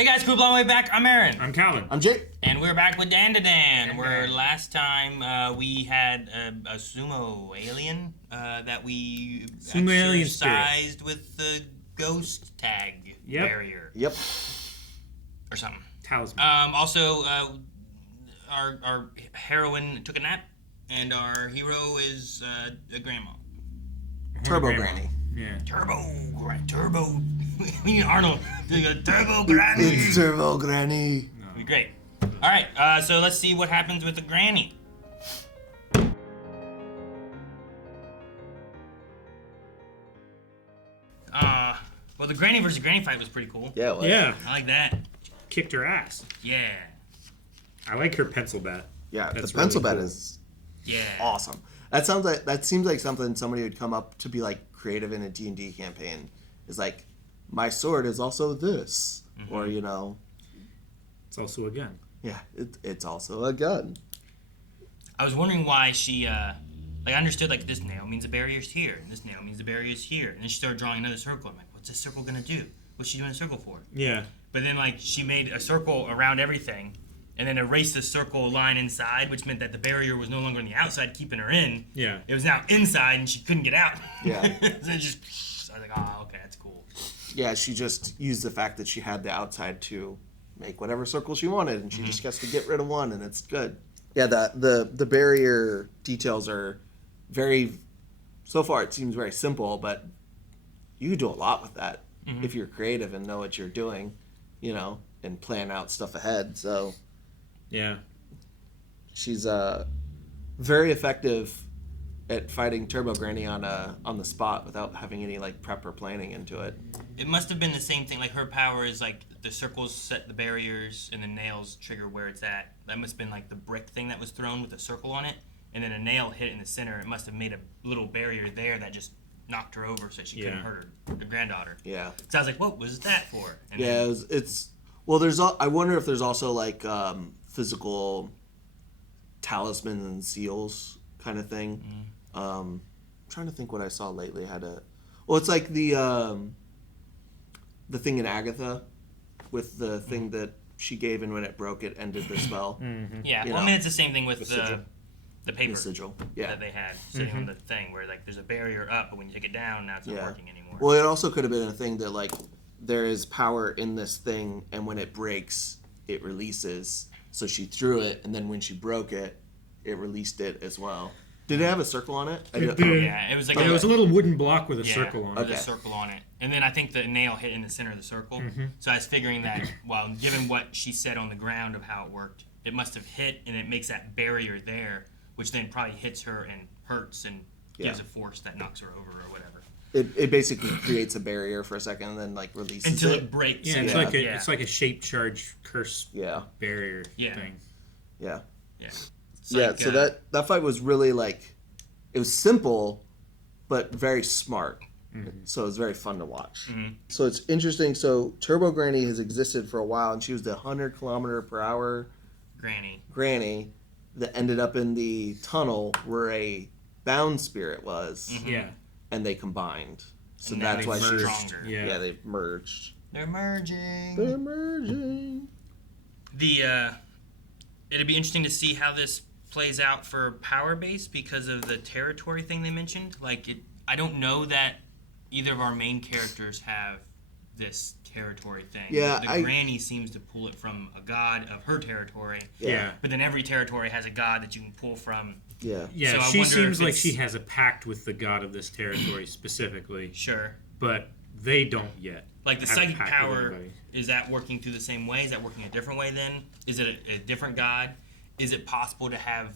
Hey guys, cool blowing way back. I'm Aaron. I'm Calvin. I'm Jake. And we're back with Dandadan, where last time we had a sumo alien that we exorcised with the ghost tag barrier. Yep. Or something. Talisman. Also, our heroine took a nap, and our hero is a grandma. Turbo Granny. Yeah. Turbo. Arnold. Turbo Granny. It's Turbo Granny. No. Great. All right. So let's see what happens with the granny. Well, the granny versus granny fight was pretty cool. Yeah, it was. Yeah. I like that. Kicked her ass. Yeah. I like her pencil bat. Yeah, That's the pencil really bat cool. is Yeah. awesome. That seems like something somebody would come up to be like creative in a D&D campaign. Is like, my sword is also this, or It's also a gun. yeah, it's also a gun. I was wondering why she, I understood, like, this nail means the barrier's here, and this nail means the barrier's here. And then she started drawing another circle. I'm like, what's this circle gonna do? What's she doing a circle for? Yeah. But then, like, she made a circle around everything, and then erased the circle line inside, which meant that the barrier was no longer on the outside, keeping her in. Yeah. It was now inside, and she couldn't get out. Yeah. So it just, I was like, oh, okay, that's cool. Yeah, she just used the fact that she had the outside to make whatever circle she wanted, and she just gets to get rid of one, and it's good. Yeah, the barrier details are very. So far, it seems very simple, but you can do a lot with that if you're creative and know what you're doing, and plan out stuff ahead. So Yeah. she's very effective at fighting Turbo Granny on the spot without having any like prep or planning into it. It must have been the same thing. Like, her power is like the circles set the barriers, and the nails trigger where it's at. That must have been like the brick thing that was thrown with a circle on it, and then a nail hit in the center. It must have made a little barrier there that just knocked her over, so she couldn't hurt her granddaughter. Yeah. So I was like, what was that for? And Yeah, then, I wonder if there's also like physical talismans and seals kind of thing. I'm trying to think what I saw lately it's like the thing in Agatha with the thing that she gave, and when it broke, it ended the spell. yeah. You Well, I know. mean, it's the same thing with sigil. the paper The sigil. Yeah. that they had sitting on the thing, where like there's a barrier up, but when you take it down, now it's not working anymore. Well, it also could have been a thing that like there is power in this thing, and when it breaks, it releases. So she threw it, and then when she broke it, it released it as well. Did it have a circle on it? Yeah, it was like It was a little wooden block with a circle on it. with a circle on it. And then I think the nail hit in the center of the circle. So I was figuring that, well, given what she said on the ground of how it worked, it must have hit, and it makes that barrier there, which then probably hits her and hurts and gives a force that knocks her over or whatever. It basically creates a barrier for a second, and then like releases Until it. it breaks. Yeah, it's like a shape charge curse barrier thing. Yeah. Yeah. It's Yeah, like, so that fight was really like, it was simple, but very smart. So it was very fun to watch. So it's interesting. So Turbo Granny has existed for a while, and she was the 100-kilometer-per-hour Granny that ended up in the tunnel where a bound spirit was. Yeah. And they combined. So And now that's they've why she's stronger. Yeah, they've merged. They're merging. They're merging. It'd be interesting to see how this plays out for power base because of the territory thing they mentioned. Like, I don't know that either of our main characters have this territory thing. Yeah, the granny seems to pull it from a god of her territory. Yeah. But then every territory has a god that you can pull from. Yeah. Yeah, So I she wonder seems if like it's- she has a pact with the god of this territory specifically, Sure. but they don't yet. Like, the have a psychic pact with power, anybody. is that working through the same way? Is that working a different way then? Is it a different god? Is it possible to have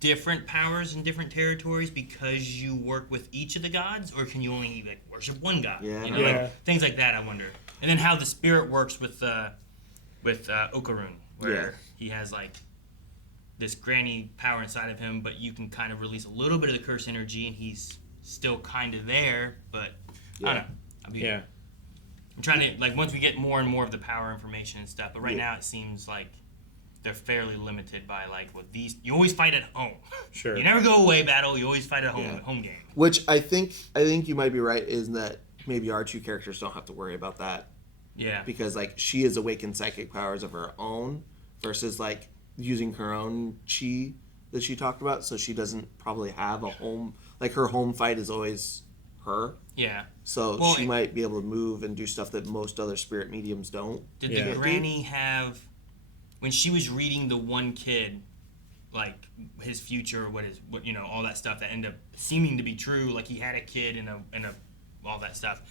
different powers in different territories because you work with each of the gods? Or can you only like worship one god? Yeah. Like, things like that, I wonder. And then how the spirit works with occult-kun, where he has like this granny power inside of him, but you can kind of release a little bit of the curse energy, and he's still kind of there, but I don't know. I'm trying to, like, once we get more and more of the power information and stuff, but right now it seems like they're fairly limited by, like, well, these, you always fight at home. Sure. You never go away battle, you always fight at home, home game. Which I think you might be right, is that maybe our two characters don't have to worry about that Yeah. Because like she has awakened psychic powers of her own versus like using her own chi that she talked about, so she doesn't probably have a home. Like her home fight is always her. Yeah. So she might be able to move and do stuff that most other spirit mediums don't. Did the granny have, when she was reading the one kid, like his future, what all that stuff that ended up seeming to be true, like he had a kid and all that stuff,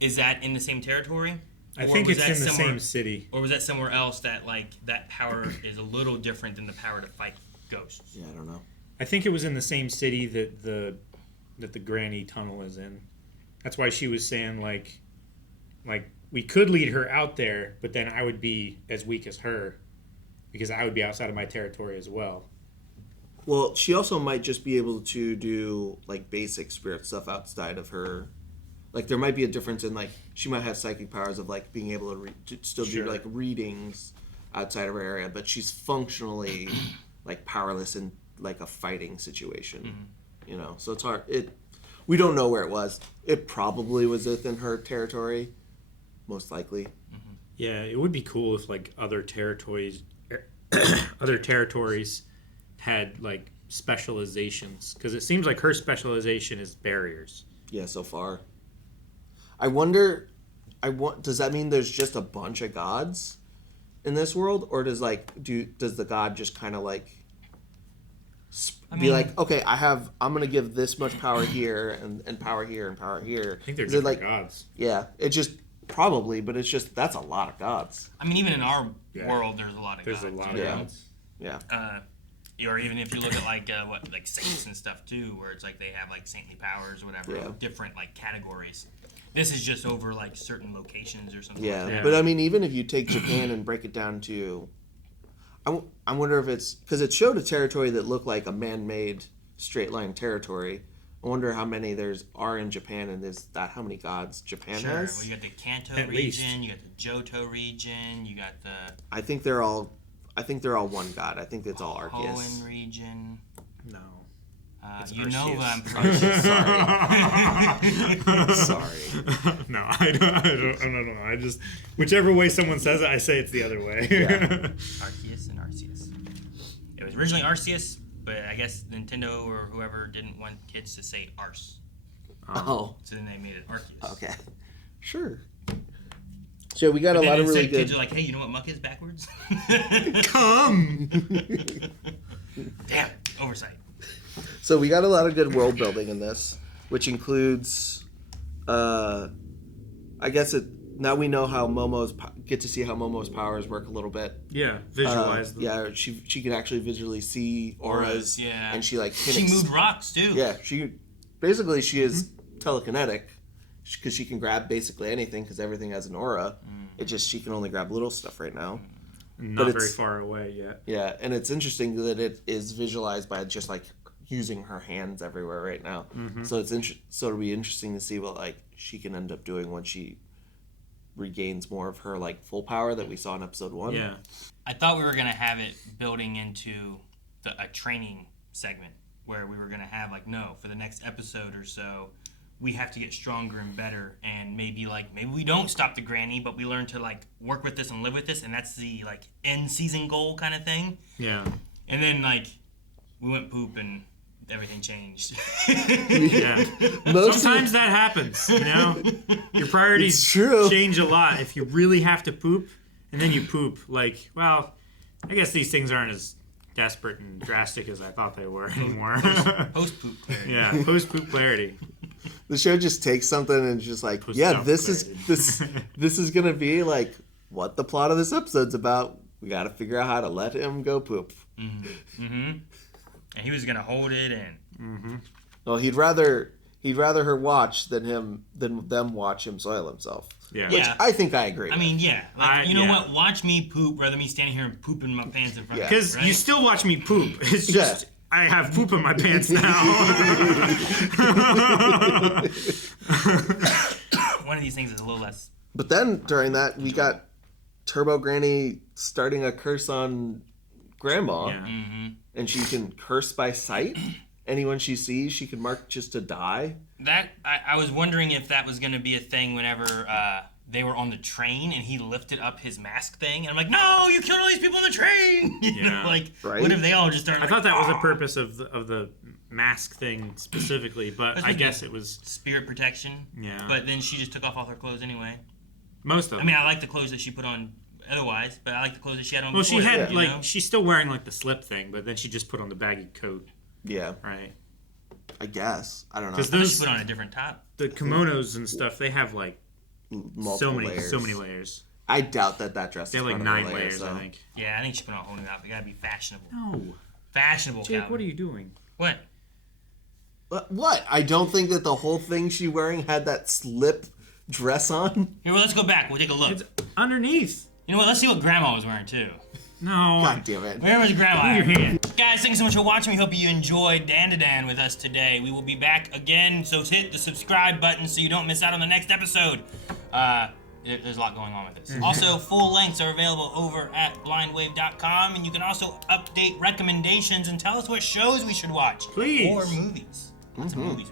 is that in the same territory? I think it's in the same city. Or was that somewhere else that like that power is a little different than the power to fight ghosts? Yeah, I don't know. I think it was in the same city that the granny tunnel is in. That's why she was saying like we could lead her out there, but then I would be as weak as her because I would be outside of my territory as well. Well, she also might just be able to do like basic spirit stuff outside of her. Like there might be a difference in like she might have psychic powers of like being able to still do like readings outside of her area, but she's functionally like powerless in like a fighting situation. You know, so it's hard. We don't know where it was. It probably was within her territory, most likely. Yeah, it would be cool if like other territories had like specializations, because it seems like her specialization is barriers. Yeah, so far. I wonder. Does that mean there's just a bunch of gods in this world, or does the god just kind of like be like, okay, I'm gonna give this much power here and power here and power here. I think they're different gods. Yeah, it just probably, but it's just that's a lot of gods. I mean, even in our world, there's a lot of gods. There's a lot of gods. Yeah. Or even if you look at like saints and stuff too, where it's like they have like saintly powers or whatever, different like categories. This is just over like certain locations or something. Yeah, like that. But I mean, even if you take Japan and break it down to, I wonder if it's because it showed a territory that looked like a man-made straight line territory. I wonder how many are in Japan, and is that how many gods Japan has? Well, you got the Kanto region, you got the Johto region, you got the. I think they're all one god. I think it's all Arceus. Hoenn region. No. Unova, I'm sorry. Sorry. No, I don't know. I just whichever way someone says it, I say it's the other way. Arceus and Arceus. It was originally Arceus, but I guess Nintendo or whoever didn't want kids to say Arce. Oh. So then they made it Arceus. Okay. Sure. So we got a lot of really good. Kids are like, hey, you know what muck is backwards? Come. Damn, oversight. So we got a lot of good world building in this, which includes, I guess now we know how get to see how Momo's powers work a little bit. Yeah, visualize them. Yeah, she can actually visually see auras. Yeah, and she like she moved rocks too. Yeah, she is telekinetic because she can grab basically anything because everything has an aura. It just she can only grab little stuff right now. Not very far away yet. Yeah, and it's interesting that it is visualized by just like using her hands everywhere right now. So it'll be interesting to see what like she can end up doing when she regains more of her like full power that we saw in episode 1. Yeah, I thought we were gonna have it building into a training segment where we were gonna have like for the next episode or so we have to get stronger and better, and maybe we don't stop the granny, but we learn to like work with this and live with this, and that's the like end season goal kind of thing. Yeah, and then like we went poop and everything changed. Yeah. Sometimes that happens, you know? Your priorities change a lot if you really have to poop, and then you poop. Like, well, I guess these things aren't as desperate and drastic as I thought they were anymore. Post-poop clarity. Yeah, post-poop clarity. The show just takes something and just like, this is going to be like what the plot of this episode's about. We got to figure out how to let him go poop. And he was gonna hold it in. Well, he'd rather her watch than them watch him soil himself. Yeah. Which I think I agree. I mean, yeah. Like, you know what? Watch me poop rather than me standing here and pooping my pants in front of you. Because you still watch me poop. It's just I have poop in my pants now. One of these things is a little less. But then during that, we got Turbo Granny starting a curse on Grandma. Yeah. And she can curse by sight. Anyone she sees, she can mark just to die. That I was wondering if that was going to be a thing whenever they were on the train and he lifted up his mask thing, and I'm like, no, you killed all these people on the train. You know, like, right? what if they all just started? I thought that was the purpose of the mask thing specifically, but I guess it was spirit protection. Yeah. But then she just took off all her clothes anyway. Most of them. I mean, I like the clothes that she put on otherwise, but I like the clothes that she had on. Well, before she had that, like she's still wearing like the slip thing, but then she just put on the baggy coat. Yeah. Right. I guess. I don't know. Because those she put on a different top. The kimonos and stuff, they have like multiple so many layers. layers. I doubt that dress. They have like 9 layers, I think. Yeah, I think she put on a whole new outfit. Gotta be fashionable. No. Fashionable, Jake, Calvin. what are you doing? What? What? I don't think that the whole thing she wearing had that slip dress on. Here, well, let's go back. We'll take a look. It's underneath. You know what? Let's see what Grandma was wearing too. No. God damn it. Where was Grandma? Move your hand. Guys, thanks so much for watching. We hope you enjoyed Dandadan with us today. We will be back again, so hit the subscribe button so you don't miss out on the next episode. There's a lot going on with this. Also, full lengths are available over at blindwave.com, and you can also update recommendations and tell us what shows we should watch. Please. Or movies. Lots of movies.